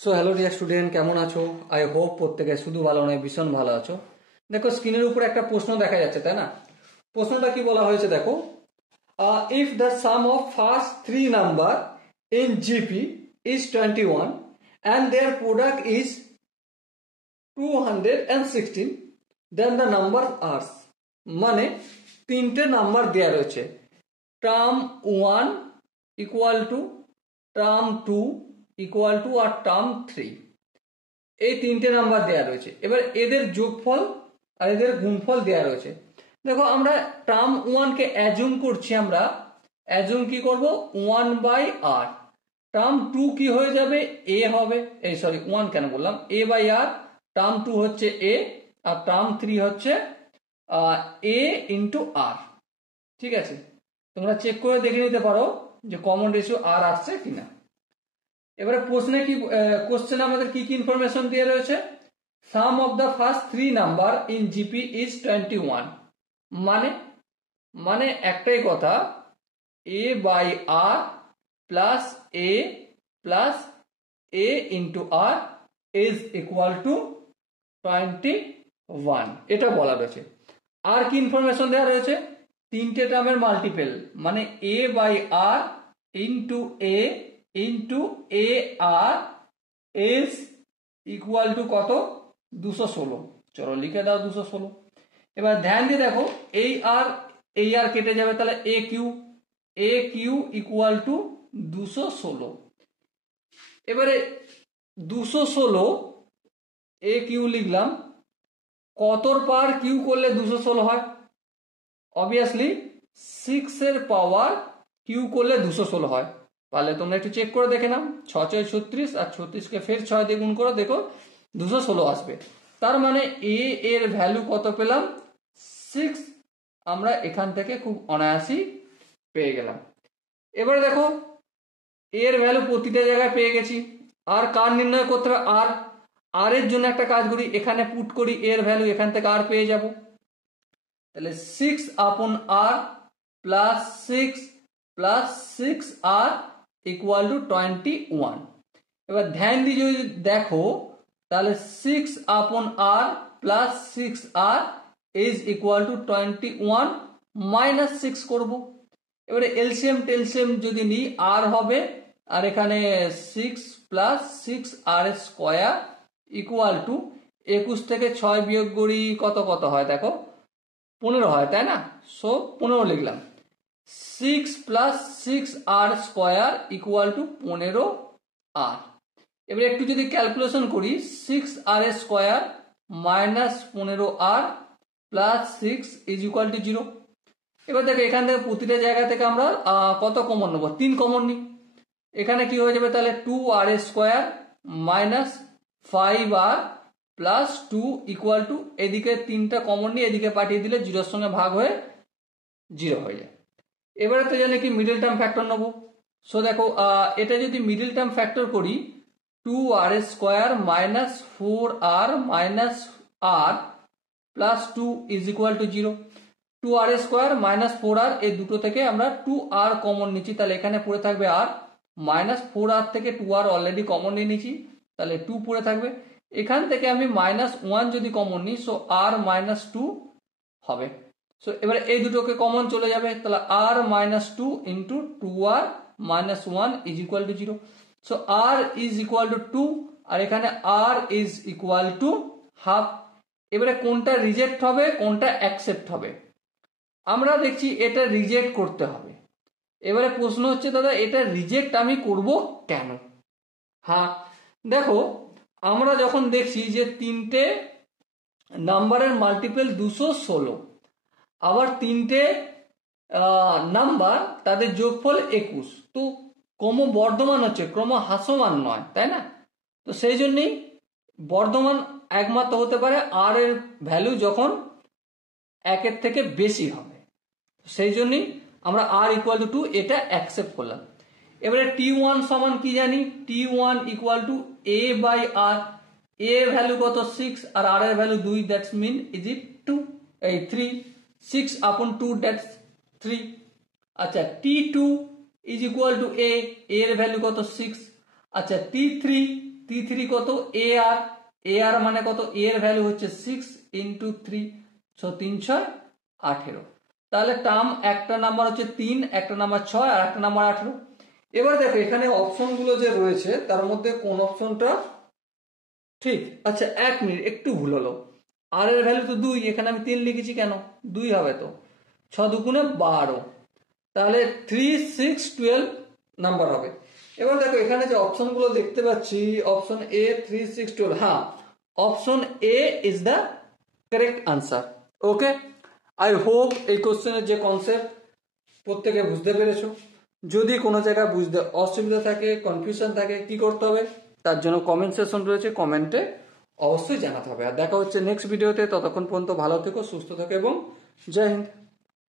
So hello dear student, কেমন আছো? I hope প্রত্যেকে শুধু ভালো নয় ভীষণ ভালো আছো। দেখো স্ক্রিনের উপরে একটা প্রশ্ন দেখা যাচ্ছে, তাই না? প্রশ্নটা কি বলা হয়েছে দেখো, if the some of first three number in GP is 21 and their product is 216, then the number are, মানে তিনটে নাম্বার দেওয়া রয়েছে, term 1 equal to, term 2 equal to আর টার্ম 3, এই তিনটে নাম্বার দেওয়া রয়েছে। এবার এদের যোগফল আর এদের গুণফল দেওয়া রয়েছে। দেখো আমরা টার্ম 1 কে অ্যাজুম করছি, আমরা অ্যাজুম কি করব 1/r, টার্ম 2 কি হয়ে যাবে a হবে, এই সরি 1 কেন বললাম, a/r, টার্ম 2 হচ্ছে a আর টার্ম 3 হচ্ছে a ইন্টু r। ঠিক আছে, তোমরা চেক করে দেখে নিতে পারো যে কমন রেশিও r আসছে কিনা। এবারে প্রশ্নে কি কোশ্চেনে আমাদের কি কি ইনফরমেশন দিয়ে রয়েছে, sum of the first three number in GP is 21, মানে একটাই কথা, a by r plus a into r is equal to 21, এটা বলা রয়েছে। আর কি ইনফরমেশন দেওয়া রয়েছে, তিনটে টার্মের মাল্টিপল, মানে a by r into a into a r is equal to কত, 216। চলো লিখে দাও 216। এবার ধ্যান দিয়ে দেখো এই আর কেটে যাবে, তাহলে এ কিউ ইকুয়াল টু 216। এবারে 216 এ কিউ লিখলাম, কতর পাওয়ার কিউ করলে 216 হয়? অবভিয়াসলি 6 এর পাওয়ার কিউ করলে 216 হয়। তাহলে তোমরা একটু চেক করে দেখে নাও, 6 6 36 আর 36কে ফের 6 দিয়ে গুণ করো, দেখো 216 আসবে। তার মানে এ এর ভ্যালু কত পেলাম, 6। আমরা এখান থেকে খুব অনায়াসই পেয়ে গেলাম। এবারে দেখো এর ভ্যালু প্রতিটা জায়গায় পেয়ে গেছি, আর কার নির্ণয় করতে হবে, আর এর জন্য একটা কাজ করি, এখানে পুট করি এর ভ্যালু, এখান থেকে আর পেয়ে যাব। তাহলে 6 upon r plus 6 plus 6r equal to 21। এবার ধ্যান দিয়ে যদি দেখো, তাহলে 6 আপন r plus 6r is equal to 21 minus 6 করব। এবারে এলসিএম টেলসিএম যদি নিই, r হবে, আর এখানে 6 plus 6r square equal to 21 থেকে 6 বিয়োগ করি কত হয় দেখো, 15 হয়, তাই না? সো 15 লিখলাম, 6 plus 6r square equal to 15r। এবার একটু যদি ক্যালকুলেশন করি, 6r square minus 15r plus 6 is equal two 0। এবার দেখো এখান থেকে প্রতিটা জায়গা থেকে আমরা কত কমন নেবো, 3 কমন নিই। এখানে কি হয়ে যাবে, তাহলে 2r square minus 5r plus 2 equal two, এদিকে 3টা কমন নিয়ে এদিকে পাঠিয়ে দিলে 0 সঙ্গে ভাগ হয়ে 0 হয়ে যায়। এবারে তো জানি কি মিডল টার্ম ফ্যাক্টর নেব। সো দেখো এটা যদি মিডল টার্ম ফ্যাক্টর করি, 2r square minus 4r minus r plus 2 is equal two 0। 2r square minus 4r, এই দুটো থেকে আমরা 2r কমন নিচ্ছি, তাহলে এখানে পড়ে থাকবে r, মাইনাস 4r থেকে 2r অলরেডি কমন নিয়ে নিচ্ছি, তাহলে 2 পড়ে থাকবে। এখান থেকে আমি মাইনাস 1 যদি কমন নিই, সো r মাইনাস 2 হবে। সো এবারে এই দুটোকে কমন চলে যাবে, তাহলে r minus 2 into 2r minus 1 is equal two 0। So r is equal two 2 আর এখানে r is equal to half. এবারে কোনটা রিজেক্ট হবে কোনটা অ্যাকসেপ্ট হবে, আমরা দেখছি এটা রিজেক্ট করতে হবে। এবারে প্রশ্ন হচ্ছে, দাদা এটা রিজেক্ট আমি করব কেন? হ্যাঁ দেখো, আমরা যখন দেখছি যে তিনটে নাম্বারের মাল্টিপল 216, আবার তিনটে নাম্বার তাদের যোগফল 21, তো ক্রম বর্ধমান হচ্ছে, ক্রম হ্রাসমান নয়, তাই না? তো সেই জন্যই বর্ধমান একমাত্র হতে পারে আর এর ভ্যালু যখন 1-এর থেকে বেশি হবে, সেই জন্যই আমরা r ইকুয়াল টু 2 এটা অ্যাকসেপ্ট করলাম। এবারে t1 সমান কি জানি, t1 equal to a by r, a এর ভ্যালু কত 6 আর r এর value 2, that's mean is it 2 এই 3, 6 আপন 2 দ্যাটস 3। আচ্ছা t2 is equal to a, এর ভ্যালু কত 6। আচ্ছা t3 T3 কত AR মানে কত, A এর ভ্যালু হচ্ছে 6 ইন্টু 3, 3 6 18। তাহলে টার্ম একটা নাম্বার হচ্ছে 3, একটা নাম্বার 6 আর একটা নাম্বার 18। এবার দেখো এখানে অপশনগুলো যে রয়েছে তার মধ্যে কোন অপশনটা ঠিক। আচ্ছা 1 মিনিট, একটু ভুল হলো, আর এর ভ্যালু তো 2, এখানে আমি 3 লিখেছি কেন, 2 হবে তো, 6 দুগুণে 12, তাহলে 3 6 12 নাম্বার হবে। এবার দেখো এখানে যে অপশনগুলো দেখতে পাচ্ছি, অপশন এ 3 6 12, হ্যাঁ option A is the correct answer. Okay, I hope এই কোশ্চেনের যে কনসেপ্ট প্রত্যেকে বুঝতে পেরেছো। যদি কোনো জায়গায় বুঝতে অসুবিধা থাকে, কনফিউশন থাকে, কি করতে হবে তার জন্য কমেন্ট সেকশন রয়েছে, কমেন্টে অবশ্যই জানাতে হবে। আর দেখা হচ্ছে নেক্সট ভিডিওতে, ততক্ষণ পর্যন্ত ভালো থেকো, সুস্থ থেকো এবং জয় হিন্দ।